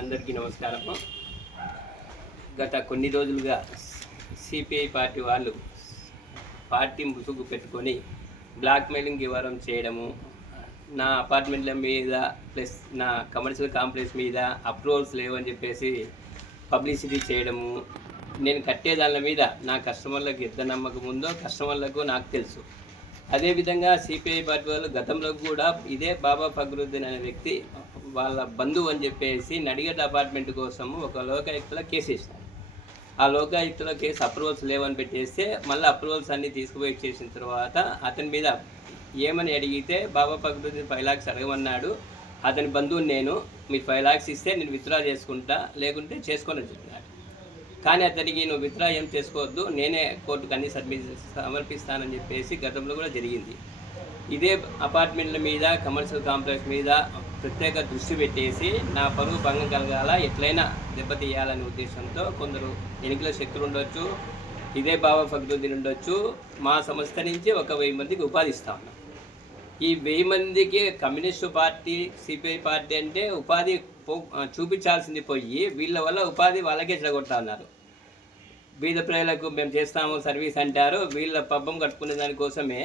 అందరికీ నమస్కారము. గత కొన్ని రోజులుగా సిపిఐ పార్టీ వాళ్ళు పార్టీ ముసుగు పెట్టుకొని బ్లాక్మెయిలింగ్ వివరం చేయడము నా అపార్ట్మెంట్ల మీద ప్లస్ నా కమర్షియల్ కాంప్లెక్స్ మీద అప్రూవల్స్ లేవని చెప్పేసి పబ్లిసిటీ చేయడము నేను కట్టే దాని మీద నా కస్టమర్లకు ఎంత నమ్మకం ఉందో కస్టమర్లకు నాకు తెలుసు. అదేవిధంగా సిపిఐ పార్టీ వాళ్ళు గతంలో కూడా ఇదే బాబా ఫగ్రుద్దీన్ అనే వ్యక్తి వాళ్ళ బంధువు అని చెప్పేసి నడిగడ్డ అపార్ట్మెంట్ కోసము ఒక లోకాయుక్తలో కేసు వేసినారు. ఆ లోకాయుక్తలో కేసు అప్రూవల్స్ లేవని పెట్టేస్తే మళ్ళీ అప్రూవల్స్ అన్నీ తీసుకుపోయి చేసిన తర్వాత అతని మీద ఏమని అడిగితే బాబా ఫగ్రుద్దీన్ ఫైవ్ లాక్స్ అడగమన్నాడు అతని బంధువుని నేను మీరు ఫైవ్ లాక్స్ ఇస్తే నేను విత్డ్రా చేసుకుంటా లేకుంటే చేసుకోనని చెప్పినాడు. కానీ అతనికి నువ్వు విత్డ్రా ఏం చేసుకోవద్దు నేనే కోర్టుకు అన్ని సబ్మిట్ సమర్పిస్తానని చెప్పేసి గతంలో కూడా జరిగింది. ఇదే అపార్ట్మెంట్ల మీద కమర్షియల్ కాంప్లెక్స్ మీద ప్రత్యేక దృష్టి పెట్టేసి నా పరువు భంగం కలగాల ఎట్లయినా దెబ్బతీయాలనే ఉద్దేశంతో కొందరు ఎన్నికల శక్తులు ఉండొచ్చు ఇదే భావ ఫక్రుద్దీన్ ఉండొచ్చు మా సంస్థ నుంచి ఒక వెయ్యి మందికి ఉపాధి ఇస్తా. ఉన్నాం ఈ వెయ్యి మందికి కమ్యూనిస్టు పార్టీ సిపిఐ పార్టీ అంటే ఉపాధి పో- చూపించాల్సింది పోయి వీళ్ళ వల్ల ఉపాధి వాళ్ళకే చెడగొడతా ఉన్నారు బీద ప్రజలకు మేము చేస్తాము సర్వీస్ అంటారు. వీళ్ళ పబ్బం కట్టుకునే దానికోసమే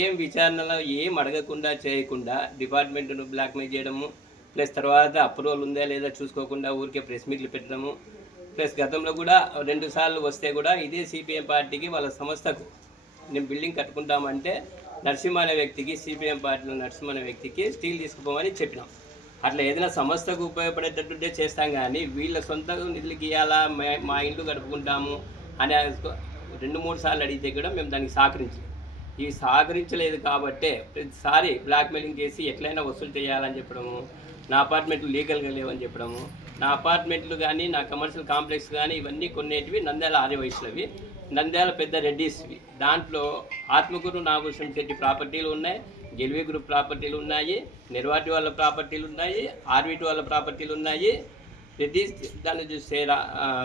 ఏం విచారణలో ఏం అడగకుండా చేయకుండా డిపార్ట్మెంట్ను బ్లాక్మెయిల్ చేయడము ప్లస్ తర్వాత అప్రూవల్ ఉందా లేదా చూసుకోకుండా ఊరికే ప్రెస్ మీట్లు పెట్టడము ప్లస్ గతంలో కూడా రెండు సార్లు వస్తే కూడా ఇదే సిపిఎం పార్టీకి వాళ్ళ సంస్థకు నేను బిల్డింగ్ కట్టుకుంటామంటే నరసింహ అనే వ్యక్తికి సిపిఎం పార్టీలో నరసింహ అనే వ్యక్తికి స్టీల్ తీసుకుపోమని చెప్పినాం. అట్లా ఏదైనా సంస్థకు ఉపయోగపడేటట్టుంటే చేస్తాం కానీ వీళ్ళ సొంత నిధులకి ఇవ్వాలా మా ఇంట్లో గడుపుకుంటాము అని రెండు మూడు సార్లు అడిగితే కూడా మేము దానికి సహకరించలేదు. ఈ సహకరించలేదు కాబట్టే ప్రతిసారి బ్లాక్మెయిలింగ్ చేసి ఎట్లయినా వసూలు చేయాలని చెప్పడము నా అపార్ట్మెంట్లు లీగల్గా లేవని చెప్పడము నా అపార్ట్మెంట్లు కానీ నా కమర్షియల్ కాంప్లెక్స్ కానీ ఇవన్నీ కొన్నేటివి నంద్యాల ఆర్యవయసులవి నంద్యాల పెద్ద రెడ్డిస్వి. దాంట్లో ఆత్మగురు నాగభూషణ్ శెట్టి ప్రాపర్టీలు ఉన్నాయి గెలివి గ్రూప్ ప్రాపర్టీలు ఉన్నాయి నిర్వాటి వాళ్ళ ప్రాపర్టీలు ఉన్నాయి ఆర్విటి వాళ్ళ ప్రాపర్టీలు ఉన్నాయి. రెడ్డి దాన్ని చూస్తే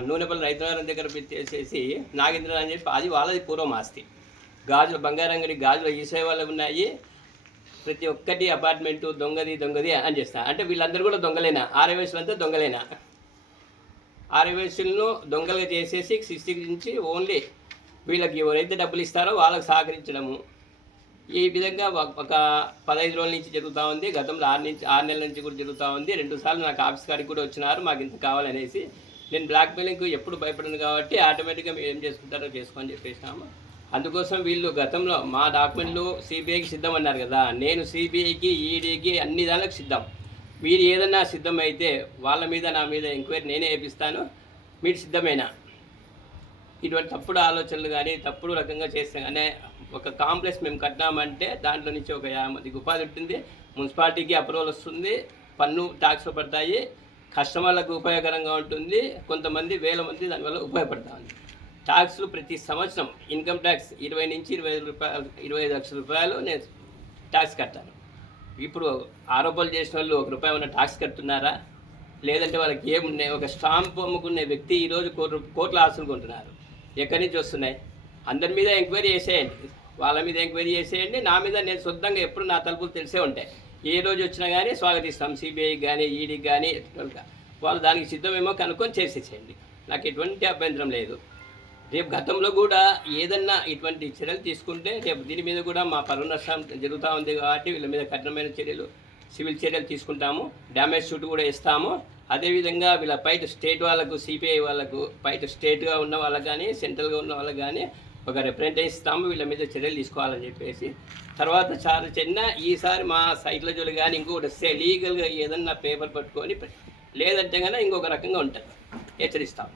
నూనెపల్లి రైతుగారి దగ్గర చేసేసి నాగేంద్ర అని చెప్పి అది వాళ్ళది పూర్వం ఆస్తి గాజులు బంగారంగడి గాజులు ఈసే వాళ్ళు ఉన్నాయి. ప్రతి ఒక్కటి అపార్ట్మెంటు దొంగది దొంగది అని చేస్తా. అంటే వీళ్ళందరూ కూడా దొంగలేనా? ఆర్యవేసులు అంతా దొంగలేనా? ఆర్యవేసులను దొంగలుగా చేసేసి సిక్స్టీ ఓన్లీ వీళ్ళకి ఎవరైతే డబ్బులు ఇస్తారో వాళ్ళకి సహకరించడము. ఈ విధంగా ఒక- పదహైదు రోజుల నుంచి జరుగుతూ ఉంది. గతంలో ఆరు నుంచి ఆరు నెలల నుంచి కూడా జరుగుతూ ఉంది. రెండు సార్లు నాకు ఆఫీస్ కాడికి కూడా వచ్చినారు. మాకు ఇంత కావాలనేసి. నేను బ్లాక్ ఎప్పుడు భయపడను కాబట్టి ఆటోమేటిక్గా మీరు ఏం చేసుకుంటారో చేసుకోని చెప్పేసినాము. అందుకోసం వీళ్ళు గతంలో మా డాక్యుమెంట్లు సిబిఐకి సిద్ధం అన్నారు కదా. నేను సిబిఐకి ఈడీకి అన్ని దానికి సిద్ధం. మీరు ఏదన్నా సిద్ధమైతే వాళ్ళ మీద నా మీద ఎంక్వైరీ నేనే వేపిస్తాను మీరు సిద్ధమేనా? ఇటువంటి తప్పుడు ఆలోచనలు కానీ తప్పుడు రకంగా చేస్తాం కానీ ఒక కాంప్లెక్స్ మేము కట్టినామంటే దాంట్లో నుంచి ఒక యాభై మందికి ఉపాధి ఉంటుంది. మున్సిపాలిటీకి అప్రూవల్ వస్తుంది. పన్ను ట్యాక్స్లు పడతాయి. కస్టమర్లకు ఉపయోగకరంగా ఉంటుంది. కొంతమంది వేల మంది దానివల్ల ఉపయోగపడతా ఉంది ట్యాక్స్లు ప్రతి సంవత్సరం ఇన్కమ్ ట్యాక్స్ ఇరవై నుంచి ఇరవై ఐదు రూపాయలు ఇరవై ఐదు లక్షల రూపాయలు నేను ట్యాక్స్ కట్టాను. ఇప్పుడు ఆరోపణలు చేసిన వాళ్ళు ఒక రూపాయి ఏమైనా ట్యాక్స్ కడుతున్నారా? లేదంటే వాళ్ళకి ఏమున్నాయి ఒక స్టాంప్ అమ్ముకునే వ్యక్తి ఈరోజు కోట్ల కోట్ల ఆస్తులు కొంటున్నారు. ఎక్కడి నుంచి వస్తున్నాయి? అందరి మీద ఎంక్వైరీ చేసేయండి. వాళ్ళ మీద ఎంక్వైరీ చేసేయండి. నా మీద నేను సొంతంగా ఎప్పుడు నా తలుపులు తెలిసే ఉంటాయి. ఏ రోజు వచ్చినా కానీ స్వాగతిస్తాం. సిబిఐ కానీ ఈడీకి కానీ వాళ్ళు దానికి సిద్ధమేమో కనుక్కొని చేసేసేయండి. నాకు ఎటువంటి అభ్యంతరం లేదు. రేపు గతంలో కూడా ఏదన్నా ఇటువంటి చర్యలు తీసుకుంటే రేపు దీని మీద కూడా మా పరువు నష్టం జరుగుతూ ఉంది కాబట్టి వీళ్ళ మీద కఠినమైన చర్యలు సివిల్ చర్యలు తీసుకుంటాము. డ్యామేజ్ షూట్ కూడా ఇస్తాము. అదేవిధంగా వీళ్ళ బయట స్టేట్ వాళ్ళకు సిపిఐ వాళ్ళకు బయట స్టేట్గా ఉన్న వాళ్ళకు కానీ సెంట్రల్గా ఉన్న వాళ్ళకు కానీ ఒక రిప్రజెంటేషన్ ఇస్తాము. వీళ్ళ మీద చర్యలు తీసుకోవాలని చెప్పేసి. తర్వాత చాలా చిన్న ఈసారి మా సైట్ల జోలు కానీ ఇంకొకటి వస్తే లీగల్గా ఏదన్నా పేపర్ పట్టుకొని లేదంటే కనుక ఇంకొక రకంగా ఉంటుంది. హెచ్చరిస్తాము.